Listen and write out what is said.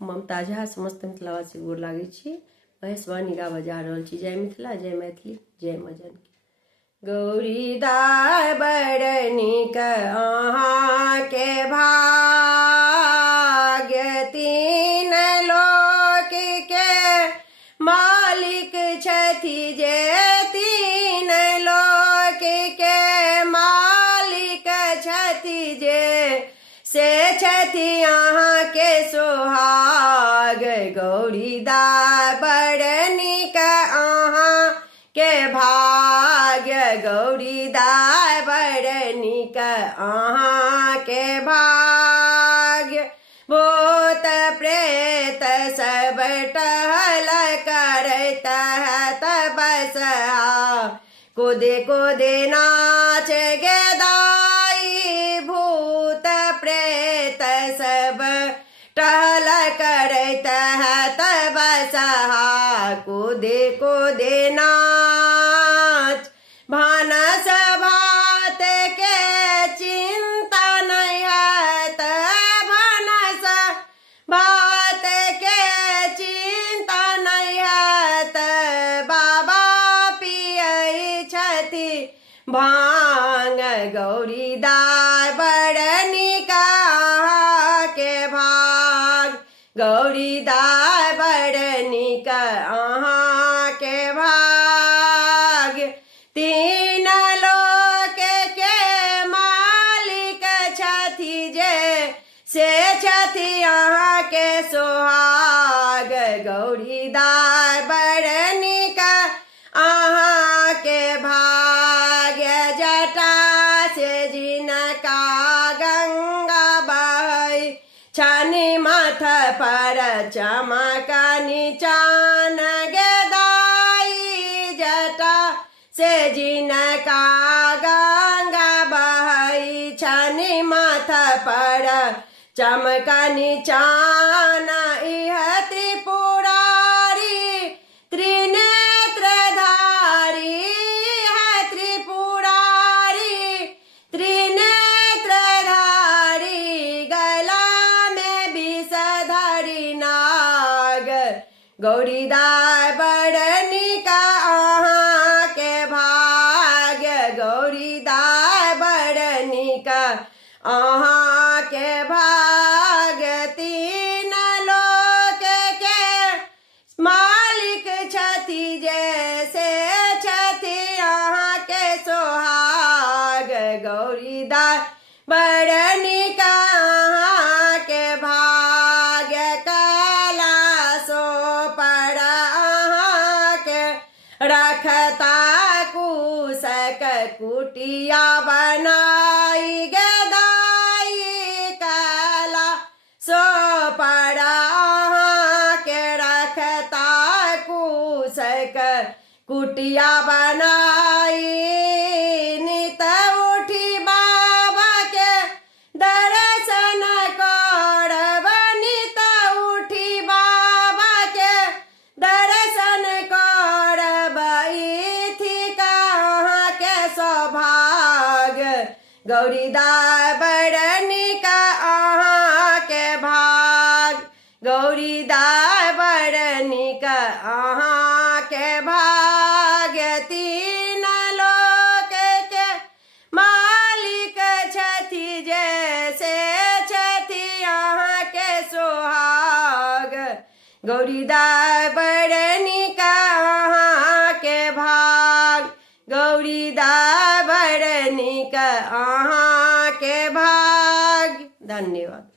ममता झा समस्त मिथिलावासी गोर लागै छी। महेशवाणी गाबऽ जा रहल छी। जय मिथिला, जय मैथिली, जय माँ जानकी। गौरी दाय बड़ नीक अहाँके भाग्य, तीन लोक के मालिक छथि जे, तीन लोक के मालिक छथि जे, से छथि अहाँके सोहाग। गौरी दाय बड़ नीक अहाँके भाग्य, गौरी दाय बड़ नीक अहाँके भाग्य। भूत प्रेत सब टहल करैत तपस्या, कूदे कूदे नाच गेदाई। भूत प्रेत सब टहल करैत तपस्या, कूदे कूदे नाच। भानस भात के चिंता नहीं है, भानस भात के चिंता नहीं है, बाबा पियै छथि भांग। गौरी दाय बड़ नीक अहाँके भाग, गौरी दाय बड़ नीक अहाँके भाग। तीन लोक के मालिक छथि जे, से छथि अहाँके सोहाग। गौरी दाय बड़ नीक अहाँके भाग्य। जटा से जिनका गंगा बहै, छानी माथ पर चमक निचान गेदाई। जटा से जिनका गंगा बहै, छानी माथ पर चमक निचान। इह त्रिपुरारी त्रिनेत्रधारी, है त्रिपुरारी त्रिनेत्रधारी, गला में विषधरी नाग। गौरी दाय बड़ नीक अहाँके भाग्य, गौरी दाय बड़ नीक अहाँके भाग्य। तीन लोक के मालिक छथि जे, से छथि अहाँके सोहाग। गौरी दाय बड़ नीक अहाँके भाग्य। कैलाशो पर अहाँके रखता कुशक कुटिया बनाई गेदाई। कैलाशो पर अहाँके रखता कुशक कुटिया बनाई। नित उठी बाबा के दर्शन करब, नित उठी बाबा के दर्शन करब, थिक अहाँके सौभाग्य। गौरी दाय बड़ नीक अहाँके भाग, गौरी दाय बड़ नीक अहाँके भाग्य। तीन लोक के मालिक छथि जे, से छथि अहाँके सोहाग। गौरी दाय बड़ नीक अहाँके भाग, गौरी दाय बड़ नीक अहाँके भाग। धन्यवाद।